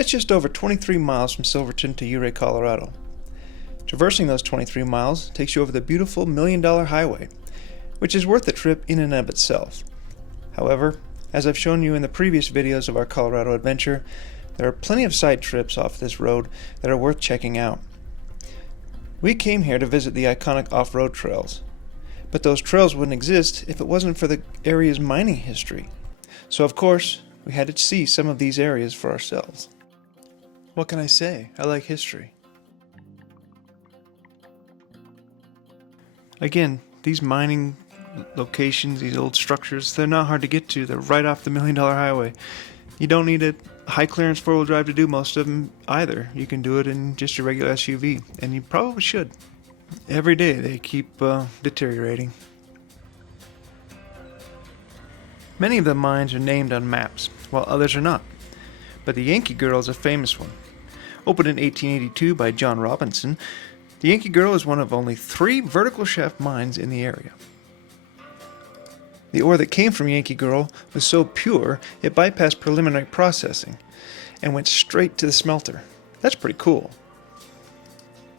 It's just over 23 miles from Silverton to Ouray, Colorado. Traversing those 23 miles takes you over the beautiful $1 Million Highway, which is worth the trip in and of itself. However, as I've shown you in the previous videos of our Colorado adventure, there are plenty of side trips off this road that are worth checking out. We came here to visit the iconic off-road trails, but those trails wouldn't exist if it wasn't for the area's mining history. So of course, we had to see some of these areas for ourselves. What can I say? I like history. Again, these mining locations, these old structures, they're not hard to get to. They're right off the $1 Million Highway. You don't need a high clearance four-wheel drive to do most of them either. You can do it in just your regular SUV, and you probably should. Every day they keep deteriorating. Many of the mines are named on maps, while others are not. But the Yankee Girl is a famous one. Opened in 1882 by John Robinson, the Yankee Girl is one of only 3 vertical shaft mines in the area. The ore that came from Yankee Girl was so pure it bypassed preliminary processing and went straight to the smelter. That's pretty cool.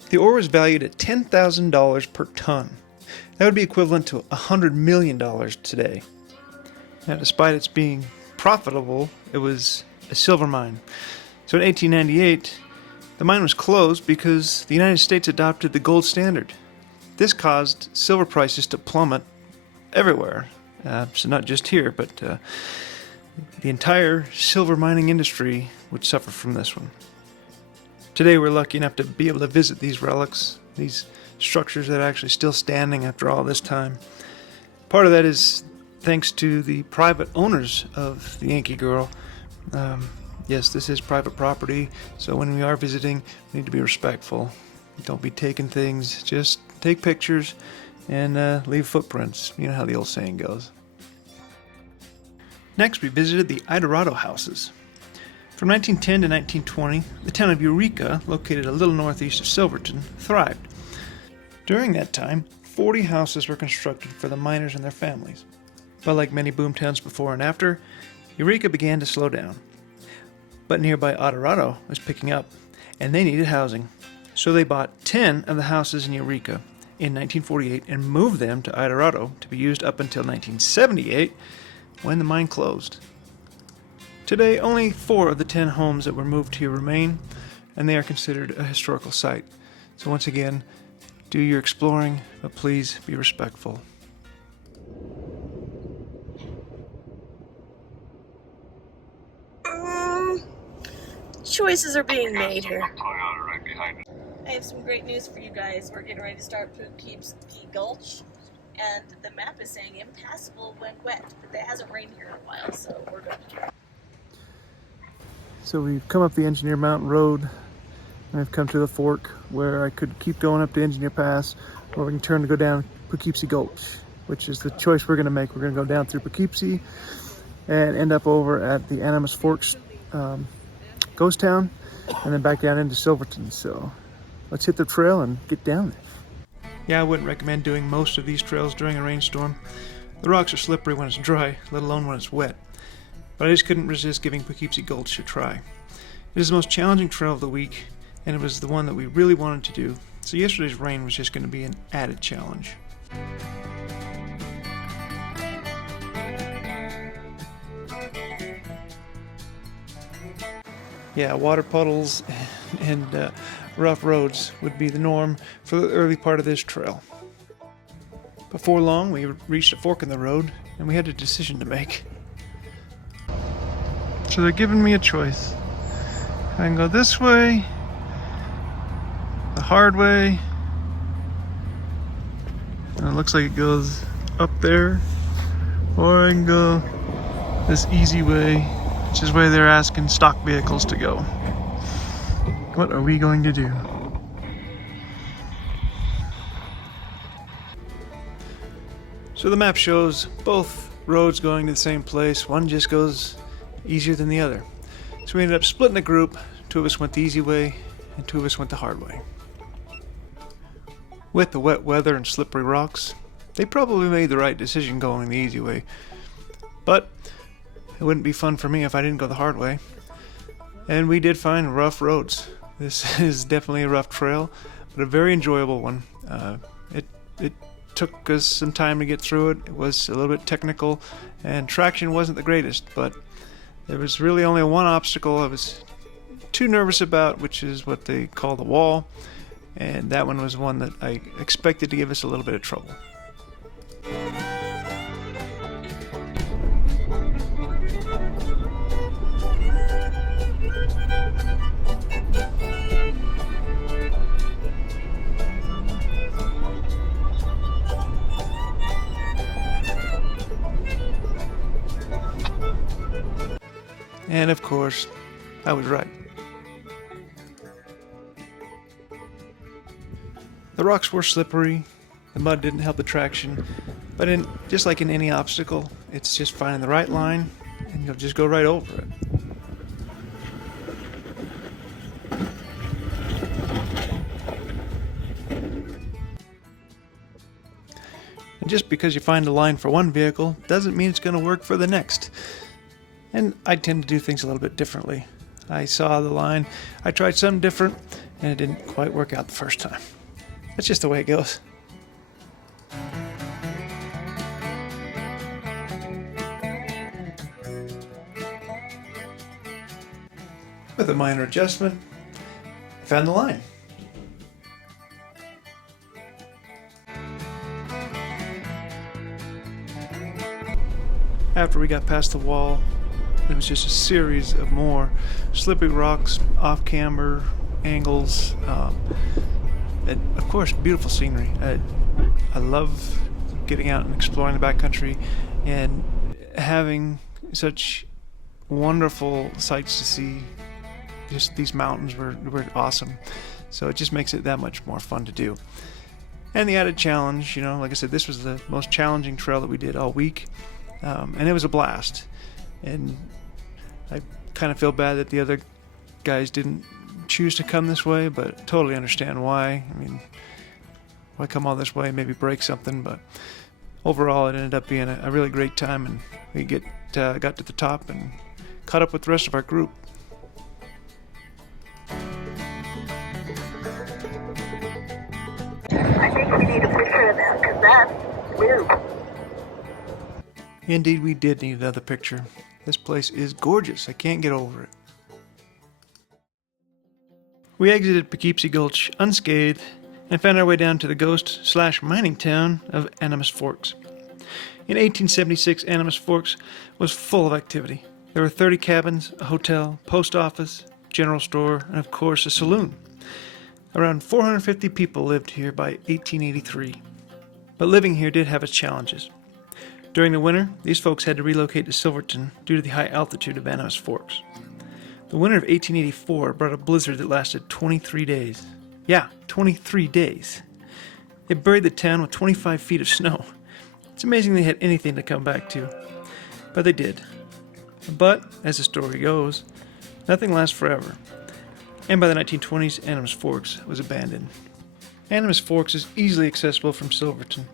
The ore was valued at $10,000 per ton. That would be equivalent to $100 million today. Now, despite its being profitable, it was a silver mine. So in 1898, the mine was closed because the United States adopted the gold standard. This caused silver prices to plummet everywhere. So not just here, but the entire silver mining industry would suffer from this one. Today we're lucky enough to be able to visit these relics, these structures that are actually still standing after all this time. Part of that is thanks to the private owners of the Yankee Girl. Yes, this is private property, so when we are visiting, we need to be respectful. Don't be taking things, just take pictures and leave footprints. You know how the old saying goes. Next, we visited the Idorado houses. From 1910 to 1920, the town of Eureka, located a little northeast of Silverton, thrived. During that time, 40 houses were constructed for the miners and their families. But like many boomtowns before and after, Eureka began to slow down. But nearby Idorado was picking up, and they needed housing. So they bought 10 of the houses in Eureka in 1948 and moved them to Idorado to be used up until 1978 when the mine closed. Today, only 4 of the 10 homes that were moved here remain, and they are considered a historical site. So once again, do your exploring, but please be respectful. Choices are being made here. I have some great news for you guys. We're getting ready to start Poughkeepsie Gulch, and the map is saying impassable when wet, but it hasn't rained here in a while, so we're good. So we've come up the Engineer Mountain Road, and I've come to the fork where I could keep going up to Engineer Pass, or we can turn to go down Poughkeepsie Gulch, which is the choice we're going to make. We're going to go down through Poughkeepsie and end up over at the Animas Forks Ghost Town, and then back down into Silverton. So let's hit the trail and get down there. Yeah, I wouldn't recommend doing most of these trails during a rainstorm. The rocks are slippery when it's dry, let alone when it's wet. But I just couldn't resist giving Poughkeepsie Gulch a try. It is the most challenging trail of the week, and it was the one that we really wanted to do. So yesterday's rain was just going to be an added challenge. Yeah, water puddles and rough roads would be the norm for the early part of this trail. Before long, we reached a fork in the road, and we had a decision to make. So they're giving me a choice. I can go this way, the hard way, and it looks like it goes up there, or I can go this easy way, which is where they're asking stock vehicles to go. What are we going to do? So the map shows both roads going to the same place. One just goes easier than the other. So we ended up splitting the group. 2 of us went the easy way, and 2 of us went the hard way. With the wet weather and slippery rocks, they probably made the right decision going the easy way. But it wouldn't be fun for me if I didn't go the hard way. And we did find rough roads. This is definitely a rough trail, but a very enjoyable one. It took us some time to get through it. It was a little bit technical, and traction wasn't the greatest, but there was really only one obstacle I was too nervous about, which is what they call the wall, and that one was one that I expected to give us a little bit of trouble. And of course, I was right. The rocks were slippery, the mud didn't help the traction, but just like in any obstacle, it's just finding the right line and you'll just go right over it. And just because you find a line for one vehicle doesn't mean it's going to work for the next. And I tend to do things a little bit differently. I saw the line, I tried something different, and it didn't quite work out the first time. That's just the way it goes. With a minor adjustment, I found the line. After we got past the wall, it was just a series of more slippery rocks, off-camber angles, and of course, beautiful scenery. I love getting out and exploring the backcountry and having such wonderful sights to see. Just these mountains were awesome, so it just makes it that much more fun to do. And the added challenge, like I said, this was the most challenging trail that we did all week, and it was a blast. And I kind of feel bad that the other guys didn't choose to come this way, but totally understand why. I mean, why come all this way? Maybe break something, but overall it ended up being a really great time, and we got to the top and caught up with the rest of our group. I think we need a picture of that, because that's weird. Indeed, we did need another picture. This place is gorgeous. I can't get over it. We exited Poughkeepsie Gulch unscathed and found our way down to the ghost/mining town of Animas Forks. In 1876, Animas Forks was full of activity. There were 30 cabins, a hotel, post office, general store, and of course a saloon. Around 450 people lived here by 1883. But living here did have its challenges. During the winter, these folks had to relocate to Silverton due to the high altitude of Animas Forks. The winter of 1884 brought a blizzard that lasted 23 days. Yeah, 23 days. It buried the town with 25 feet of snow. It's amazing they had anything to come back to. But they did. But, as the story goes, nothing lasts forever. And by the 1920s, Animas Forks was abandoned. Animas Forks is easily accessible from Silverton,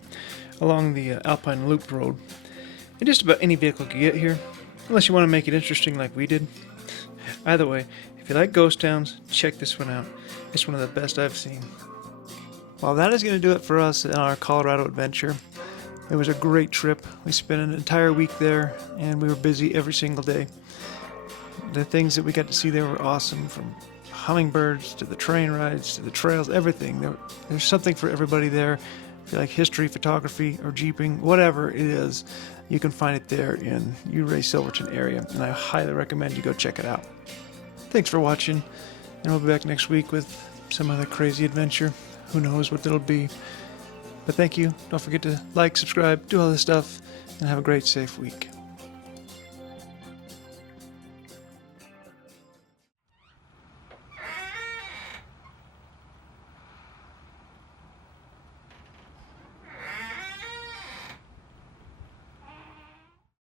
along the Alpine Loop Road. And just about any vehicle can get here, unless you want to make it interesting like we did. Either way, if you like ghost towns, check this one out. It's one of the best I've seen. Well, that is going to do it for us in our Colorado adventure. It was a great trip. We spent an entire week there, and we were busy every single day. The things that we got to see there were awesome, from hummingbirds to the train rides to the trails, everything. There's something for everybody there. If you like history, photography, or jeeping, whatever it is, you can find it there in Ouray, Silverton area, and I highly recommend you go check it out. Thanks for watching, and we'll be back next week with some other crazy adventure. Who knows what it'll be. But thank you. Don't forget to like, subscribe, do all this stuff, and have a great, safe week.